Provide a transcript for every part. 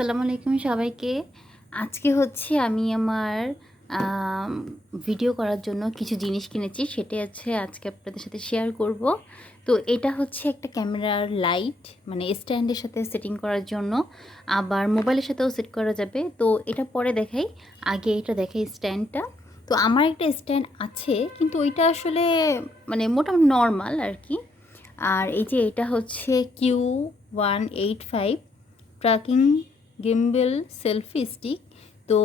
আসসালামু আলাইকুম সবাইকে। আজকে হচ্ছে আমি আমার ভিডিও করার জন্য কিছু জিনিস কিনেছি, সেটাই আজকে আপনাদের সাথে শেয়ার করব। তো এটা হচ্ছে একটা ক্যামেরার লাইট, মানে স্ট্যান্ডের সাথে সেটিং করার জন্য, আবার মোবাইলের সাথেও সেট করা যাবে। তো এটা পরে দেখাই, আগে এটা দেখাই স্ট্যান্ডটা। তো আমার একটা স্ট্যান্ড আছে, কিন্তু ওইটা আসলে মানে মোটামুটি নর্মাল আর কি। আর এই যে এটা হচ্ছে Q185 tracking gimbal selfie stick. তো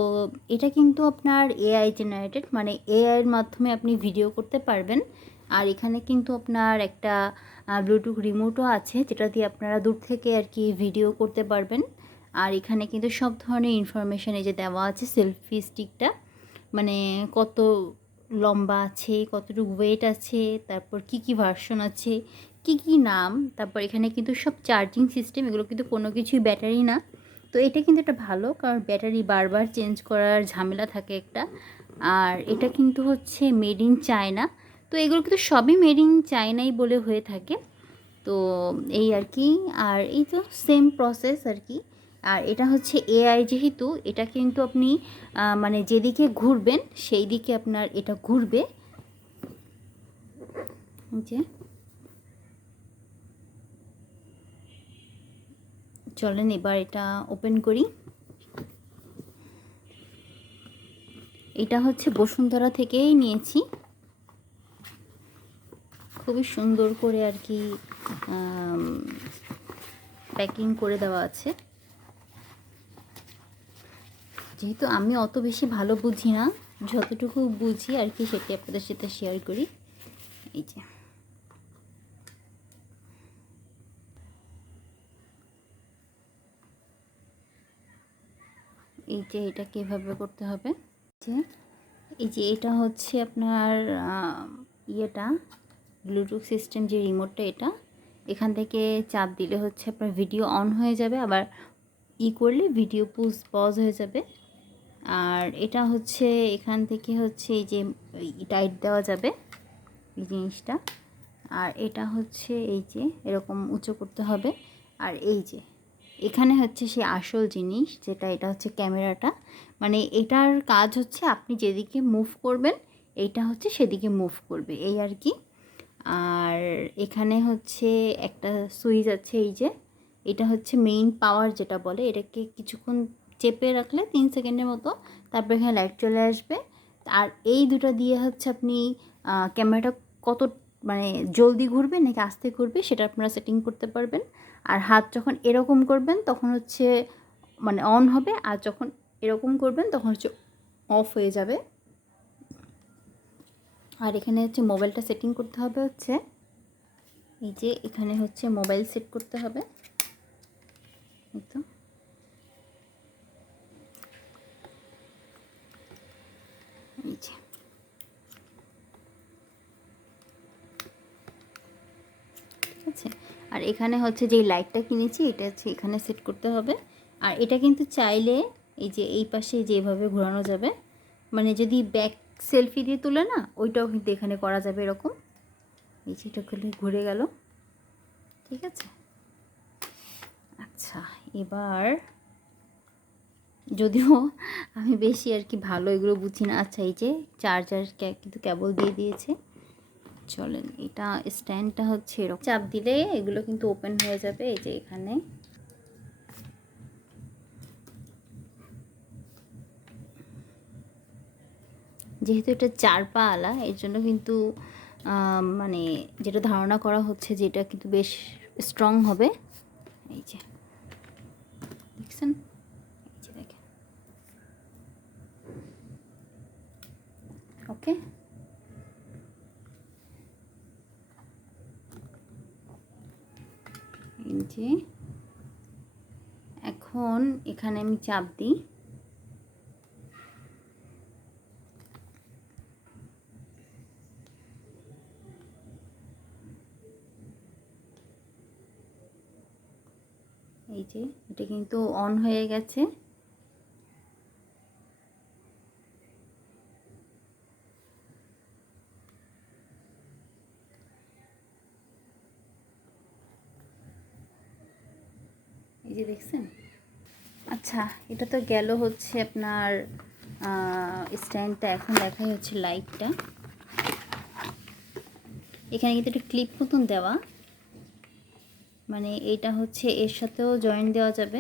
এটা কিন্তু আপনার এআই জেনারেটেড, মানে এআইয়ের মাধ্যমে আপনি ভিডিও করতে পারবেন। আর এখানে কিন্তু আপনার একটা ব্লুটুথ রিমোটও আছে, যেটা দিয়ে আপনারা দূর থেকে আর কি ভিডিও করতে পারবেন। আর এখানে কিন্তু সব ধরনের ইনফরমেশান এই যে দেওয়া আছে। সেলফি স্টিকটা মানে কত লম্বা আছে, কতটুকু ওয়েট আছে, তারপর কি কি ভার্সন আছে, কি কি নাম, তারপর এখানে কিন্তু সব চার্জিং সিস্টেম, এগুলো কিন্তু কোনো কিছুই ব্যাটারি না। তো এটা কিন্তু একটা ভালো, কারণ ব্যাটারি বারবার চেঞ্জ করার ঝামেলা থাকে একটা। আর এটা কিন্তু হচ্ছে মেড ইন চায়না। তো এগুলো কিন্তু সবই মেড ইন চায়নাই বলে হয়ে থাকে। তো এই আর কি। আর এই তো সেম প্রসেস আর কি। আর এটা হচ্ছে এআই, যেহেতু এটা কিন্তু আপনি মানে যেদিকে ঘুরবেন সেই দিকে আপনার এটা ঘুরবে। যে চলেন এবার এটা ওপেন করি। এটা হচ্ছে বসুন্ধরা থেকেই নিয়েছি, খুবই সুন্দর করে আর কি প্যাকিং করে দেওয়া আছে। যেহেতু আমি অত বেশি ভালো বুঝি না, যতটুকু বুঝি আর কি সেটি আপনাদের সাথে শেয়ার করি। এই যে এটা কীভাবে করতে হবে। যে এই যে এটা হচ্ছে আপনার ইয়েটা, ব্লুটুথ সিস্টেম যে রিমোটটা, এটা এখান থেকে চাপ দিলে হচ্ছে আপনার ভিডিও অন হয়ে যাবে, আবার করলে ভিডিও পজ হয়ে যাবে। আর এটা হচ্ছে এখান থেকে হচ্ছে এই যে টাইট দেওয়া যাবে এই জিনিসটা। আর এটা হচ্ছে এই যে এরকম উঁচু করতে হবে। আর এই যে এখানে হচ্ছে সেই আসল জিনিস, যেটা এটা হচ্ছে ক্যামেরাটা, মানে এটার কাজ হচ্ছে আপনি যেদিকে মুভ করবেন এইটা হচ্ছে সেদিকে মুভ করবে, এই আর কি। আর এখানে হচ্ছে একটা সুইচ আছে, এই যে এটা হচ্ছে মেইন পাওয়ার যেটা বলে, এটাকে কিছুক্ষণ চেপে রাখলে 3 সেকেন্ডের মতো, তারপর এখানে লাইট চলে আসবে। আর এই দুটো দিয়ে হচ্ছে আপনি ক্যামেরাটা কত মানে জলদি ঘুরবে নাকি আস্তে ঘুরবে সেটা আপনারা সেটিং করতে পারবেন। আর হাত যখন এরকম করবেন তখন হচ্ছে মানে অন হবে, আর যখন এরকম করবেন তখন হচ্ছে অফ হয়ে যাবে। আর এখানে হচ্ছে মোবাইলটা সেটিং করতে হবে, হচ্ছে এই যে এখানে হচ্ছে মোবাইল সেট করতে হবে। এই তো এই যে ঠিক আছে। আর এখানে হচ্ছে যেই লাইটটা কিনেছি এটা হচ্ছে এখানে সেট করতে হবে। আর এটা কিন্তু চাইলে এই যে এই পাশে যেভাবে ঘোরানো যাবে, মানে যদি ব্যাক সেলফি দিয়ে তুলে না, ওইটাও কিন্তু এখানে করা যাবে এরকম। এই যে এটা করলে ঘুরে গেল, ঠিক আছে। আচ্ছা, এবার যদিও আমি বেশি আর কি ভালো এগুলো বুঝি না। আচ্ছা, এই যে চার্জার কিন্তু কেবল দিয়ে দিয়েছে। চলেন, এটা স্ট্যান্ডটা হচ্ছে এরকম চাপ দিলে এগুলো কিন্তু ওপেন হয়ে যাবে। এই যে এখানে যেহেতু এটা 4 পা আলা, এর জন্য কিন্তু মানে যেটা ধারণা করা হচ্ছে যে এটা কিন্তু বেশ স্ট্রং হবে। এই যে দেখছেন, এই যে দেখেন। ওকে, এই যে এখন এখানে আমি চাপ দিই। এই যে এটা কিন্তু অন হয়ে গেছে। এই যে দেখছেন। আচ্ছা, এটা তো গেল হচ্ছে আপনার স্ট্যান্ডটা। এখন দেখাই হচ্ছে লাইটটা। এখানে কিন্তু একটা ক্লিপ মতন দেওয়া, মানে এইটা হচ্ছে এর সাথেও জয়েন্ট দেওয়া যাবে।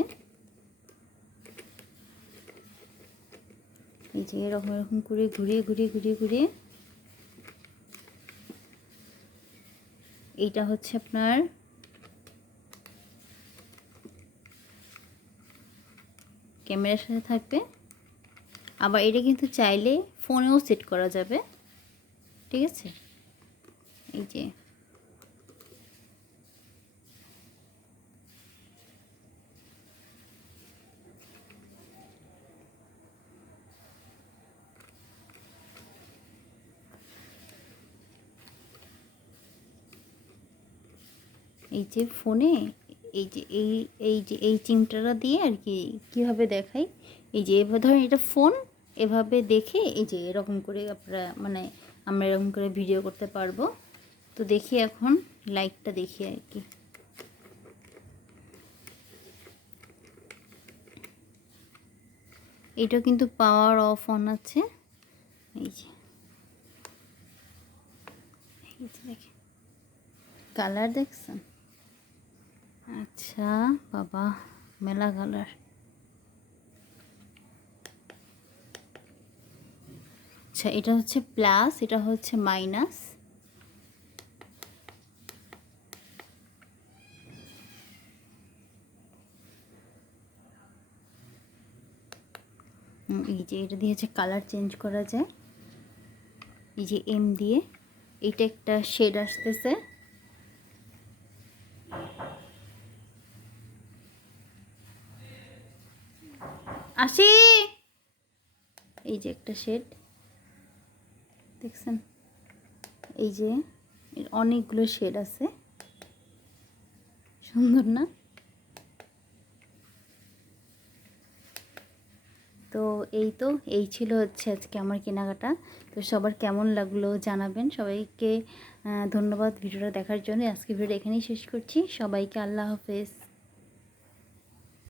এই যে এরকম এরকম করে ঘুরিয়ে ঘুরিয়ে ঘুরিয়ে ঘুরিয়ে এইটা হচ্ছে আপনার ক্যামেরার সাথে থাকবে। আবার এটা কিন্তু চাইলে ফোনেও সেট করা যাবে, ঠিক আছে। এই যে ফোনে এই যে এই চিমটাটা দিয়ে আর কি কীভাবে দেখাই, এই যে এভাবে ধরেন এটা ফোন, এভাবে দেখে এই যে এরকম করে আপনারা মানে আমরা এরকম করে ভিডিও করতে পারবো। তো দেখি এখন লাইটটা দেখি আর কি। এটাও কিন্তু পাওয়ার অফ অন আছে। এই যে দেখেন কালার দেখছেন? আচ্ছা বাবা, মেলা কালার। আচ্ছা, এটা হচ্ছে প্লাস, এটা হচ্ছে মাইনাস। এই যে এটা দিয়ে হচ্ছে কালার চেঞ্জ করা যায়, এই যে এম দিয়ে। এইটা একটা শেড আসতেছে, আসি। এই যে একটা শেড দেখছেন, এই যে অনেকগুলো শেড আছে, সুন্দর না? তো এই ছিল হচ্ছে আজকে আমার কেনাকাটা। তো সবার কেমন লাগলো জানাবেন। সবাইকে ধন্যবাদ ভিডিওটা দেখার জন্য। আজকে ভিডিও এখানেই শেষ করছি। সবাইকে আল্লাহ হাফেজ।